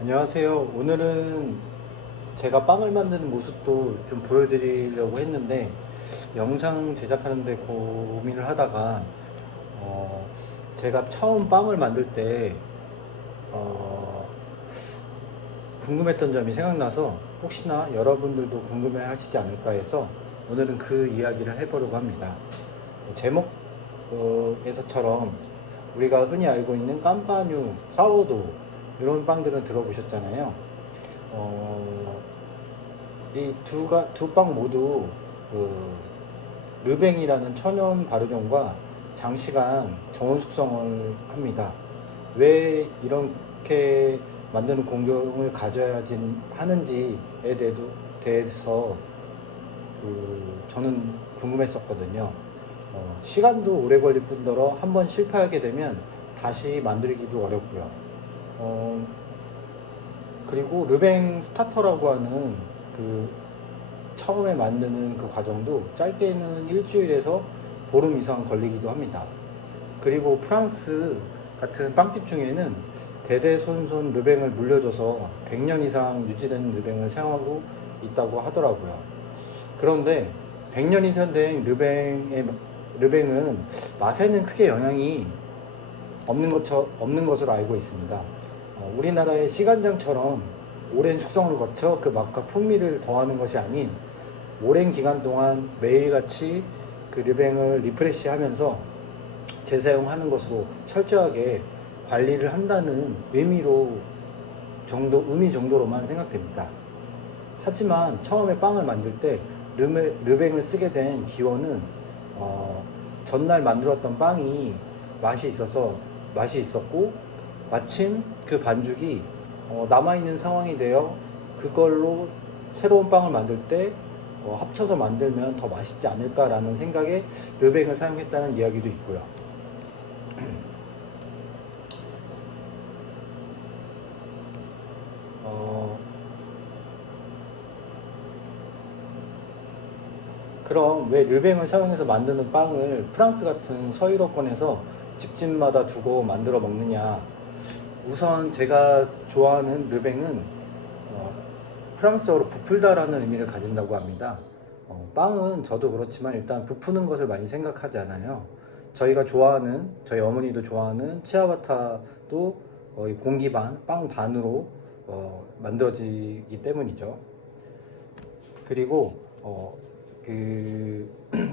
안녕하세요. 오늘은 제가 빵을 만드는 모습도 좀 보여드리려고 했는데 영상 제작하는데 고민을 하다가 어, 제가 처음 빵을 만들 때 어, 궁금했던 점이 생각나서 혹시나 여러분들도 궁금해 하시지 않을까 해서 오늘은 그 이야기를 해보려고 합니다. 제목에서처럼 우리가 흔히 알고 있는 깜빠뉴, 사워도 이런 빵들은 들어보셨잖아요. 어, 두 빵 모두 그 르뱅이라는 천연 발효종과 장시간 저온 숙성을 합니다. 왜 이렇게 만드는 공정을 가져야 하는지에 대해서 저는 궁금했었거든요. 시간도 오래 걸릴 뿐더러 한번 실패하게 되면 다시 만들기도 어렵고요. 어, 그리고 르뱅 스타터라고 하는 그 처음에 만드는 그 과정도 짧게는 일주일에서 보름 이상 걸리기도 합니다. 그리고 프랑스 같은 빵집 중에는 대대손손 르뱅을 물려줘서 100년 이상 유지되는 르뱅을 사용하고 있다고 하더라고요. 그런데 100년 이상 된 르뱅은 맛에는 크게 영향이 없는 것으로 알고 있습니다. 우리나라의 시간장처럼 오랜 숙성을 거쳐 그 맛과 풍미를 더하는 것이 아닌 오랜 기간 동안 매일같이 그 르뱅을 리프레시 하면서 재사용하는 것으로 철저하게 관리를 한다는 의미 정도로만 생각됩니다. 하지만 처음에 빵을 만들 때 르뱅을 쓰게 된 기원은 어, 전날 만들었던 빵이 맛이 있었고 마침 그 반죽이 남아있는 상황이 되어 그걸로 새로운 빵을 만들 때 합쳐서 만들면 더 맛있지 않을까라는 생각에 르뱅을 사용했다는 이야기도 있고요. 어, 그럼 왜 르뱅을 사용해서 만드는 빵을 프랑스 같은 서유럽권에서 집집마다 두고 만들어 먹느냐? 우선 제가 좋아하는 르뱅은 어, 프랑스어로 부풀다라는 의미를 가진다고 합니다. 빵은 저도 그렇지만 일단 부푸는 것을 많이 생각하잖아요. 저희 어머니도 좋아하는 치아바타도 거의 공기 반, 빵 반으로 만들어지기 때문이죠. 그리고 그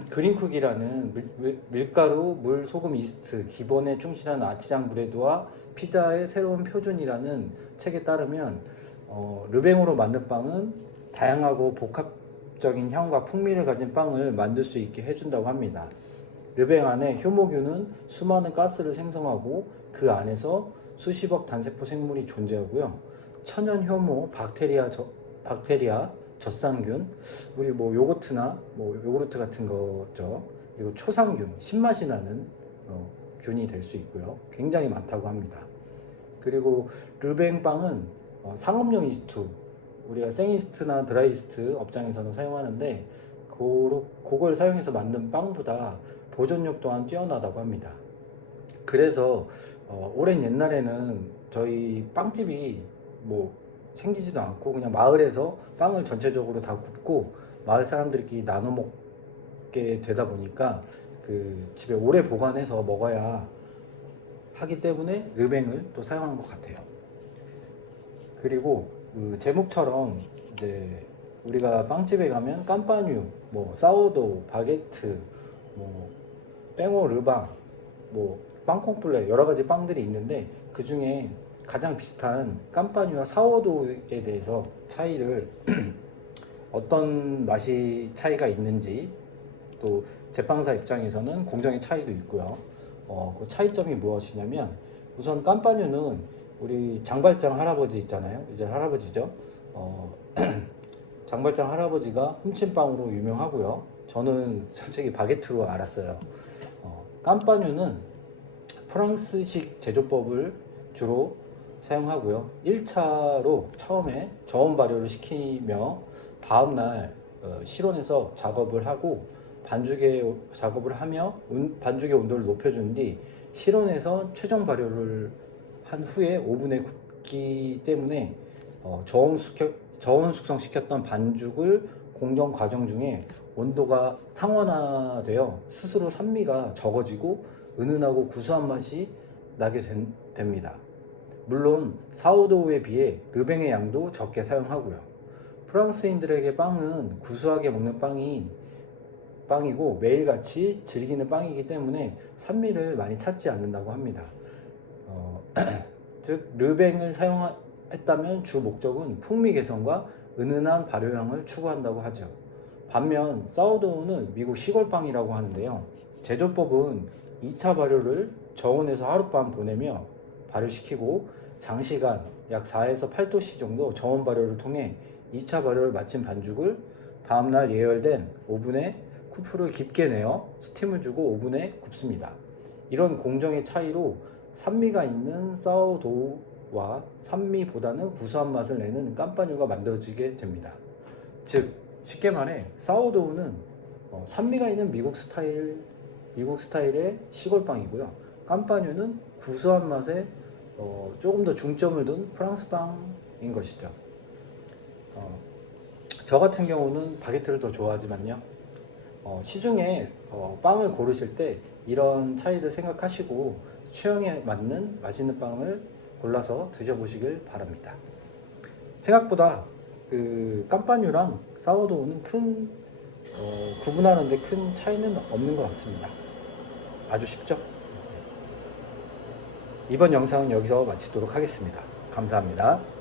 그린쿡이라는 밀가루, 물, 소금, 이스트 기본에 충실한 아티장 브레드와 피자의 새로운 표준이라는 책에 따르면 르뱅으로 만든 빵은 다양하고 복합적인 향과 풍미를 가진 빵을 만들 수 있게 해준다고 합니다. 르뱅 안에 효모균은 수많은 가스를 생성하고 그 안에서 수십억 단세포 생물이 존재하고요. 천연 효모, 박테리아, 젖산균, 우리 뭐 요거트나 뭐 요구르트 같은 거죠. 그리고 초상균, 신맛이 나는 균이 될 수 있고요. 굉장히 많다고 합니다. 그리고 르뱅빵은 상업용 이스트, 우리가 생이스트나 드라이이스트 업장에서는 사용하는데 그걸 사용해서 만든 빵보다 보존력 또한 뛰어나다고 합니다. 그래서 오랜 옛날에는 저희 빵집이 뭐 생기지도 않고 그냥 마을에서 빵을 전체적으로 다 굽고 마을 사람들끼리 나눠 먹게 되다 보니까 그 집에 오래 보관해서 먹어야 하기 때문에 르뱅을 또 사용한 것 같아요. 그리고 그 제목처럼 이제 우리가 빵집에 가면 깜빠뉴, 뭐 사워도우, 바게트, 뭐 뺑오 르방, 뭐 빵콩플레 여러 가지 빵들이 있는데 그 중에 가장 비슷한 깜빠뉴와 사워도우에 대해서 차이를 어떤 맛이 차이가 있는지 또 제빵사 입장에서는 공정의 차이도 있고요. 그 차이점이 무엇이냐면 우선 깜빠뉴는 우리 장발장 할아버지 있잖아요. 이제 할아버지죠. 어, 장발장 할아버지가 훔친빵으로 유명하고요. 저는 솔직히 바게트로 알았어요. 깜빠뉴는 프랑스식 제조법을 주로 사용하고요. 1차로 처음에 저온 발효를 시키며 다음날 실온에서 작업을 하고 작업을 하며 반죽의 온도를 높여준 뒤 실온에서 최종 발효를 한 후에 오븐에 있기 때문에 저온 숙성시켰던 반죽을 공정 과정 중에 온도가 상온화되어 스스로 산미가 적어지고 은은하고 구수한 맛이 나게 됩니다. 물론 사워도우에 비해 르뱅의 양도 적게 사용하고요. 프랑스인들에게 빵은 구수하게 먹는 빵이고 매일같이 즐기는 빵이기 때문에 산미를 많이 찾지 않는다고 합니다. 즉 르뱅을 사용했다면 주 목적은 풍미 개선과 은은한 발효향을 추구한다고 하죠. 반면 사워도우는 미국 시골빵이라고 하는데요. 제조법은 2차 발효를 저온에서 하룻밤 보내며 발효시키고 장시간 약 4에서 8도씨 정도 저온 발효를 통해 2차 발효를 마친 반죽을 다음날 예열된 오븐에 쿠프를 깊게 내어 스팀을 주고 오븐에 굽습니다. 이런 공정의 차이로 산미가 있는 사워도우와 산미보다는 구수한 맛을 내는 깜빠뉴가 만들어지게 됩니다. 즉 쉽게 말해 사워도우는 산미가 있는 미국 스타일의 시골빵이고요. 깜빠뉴는 구수한 맛에 조금 더 중점을 둔 프랑스 빵인 것이죠. 저 같은 경우는 바게트를 더 좋아하지만요. 시중에 빵을 고르실 때 이런 차이를 생각하시고 취향에 맞는 맛있는 빵을 골라서 드셔보시길 바랍니다. 생각보다 그 깜빠뉴랑 사워도우는 구분하는데 큰 차이는 없는 것 같습니다. 아주 쉽죠? 이번 영상은 여기서 마치도록 하겠습니다. 감사합니다.